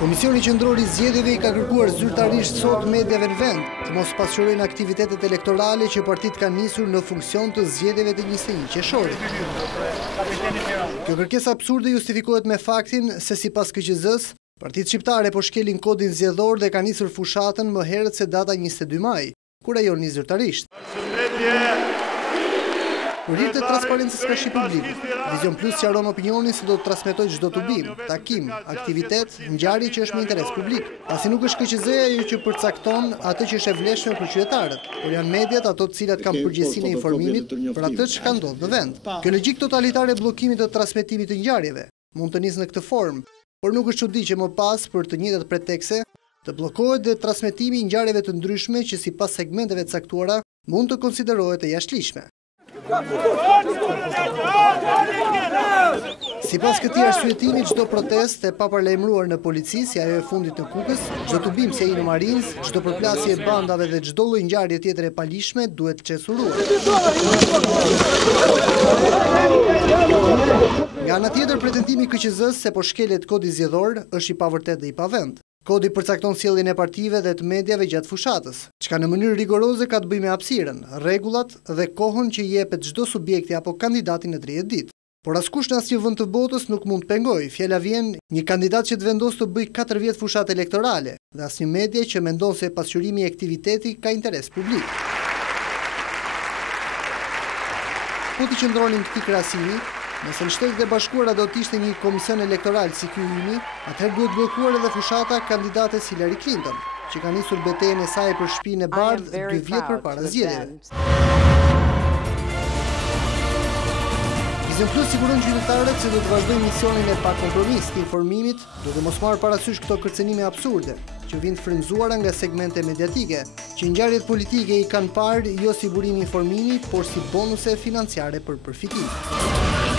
Komisioni Qendror I Zgjedhjeve I ka kërkuar zyrtarisht sot mediave në vend të mos pasqyrojnë aktivitetet elektorale që partitë kanë nisur në funksion të zgjedhjeve të 21 qershorit. Kjo kërkesë absurde justifikohet me faktin se sipas KQZ-s, partitë shqiptare po shkelin kodin zgjedhor dhe kanë nisur fushatën më herët se data 22 maj, kur ajo nis zyrtarisht. Kurir të transparencës ka shi publiku. Vizion Plus sqaron opinionin se do të transmetojë çdo tubim, takim, aktivitet, ngjarje që është me interes publik. Pasi nuk është KQZ-ja ajo që përcakton atë që është e vlefshme për qytetarët, por janë mediat ato të cilat kanë përgjegjësinë e informimit për atë që ka ndodhur në vend. Kjo logjik totalitare e bllokimit të transmetimit të ngjarjeve mund të nisë në këtë formë, por nuk është çudi që më pas për të njëjtat pretekse të bllokohet dhe transmetimi I ngjarjeve të ndryshme që sipas segmenteve të caktuara mund të konsiderohet e jashtëligjshme. Sipas këtij arsyetimi, çdo protestë e paparlajmëruar në polici, si ajo e fundit në Kukës, çdo tubim si ai në Marinz, çdo përplasje e bandave dhe çdo lloj ngjarje tjetër e palishme duhet çesuruar. Nga ana tjetër, pretendimi I KQZ-s se po shkelet kodi zgjedhor është I pavërtetë dhe I pavend. Kodi përcakton sjelljen e partive dhe të mediave gjatë fushatës, çka në mënyrë rigoroze ka të bëjë me hapësirën, rregullat dhe kohën që I jepet çdo subjekti apo kandidati në 30 ditë. Por askush në asnjë vend të botës nuk mund të pengojë. Fjala vjen një kandidat që të vendosë të bëjë 4 vjet fushatë elektorale dhe asnjë media që mendon se pasqyrimi I aktiviteti ka interes publik. Po të qëndronim këtij krahasimi, nëse në Shtetet e Bashkuara do të ishte një komision elektoral si ky ymi, atëherë duhet bllokuar edhe fushata kandidates Hillary Clinton, që ka nisur betejën e saj për shtëpinë e bardhë 2 vjet përpara zgjedhjeve. Vizion Plus siguron qytetarët se do të vazhdojnë misionin e pakompromis të informimit, duke mos marrë parasysh këto kërcënime absurde, që vijnë frymzuara nga segmente mediatike, që ngjarjet politike I kanë parë jo si burim informimi, por si bonuse financiare për përfitim.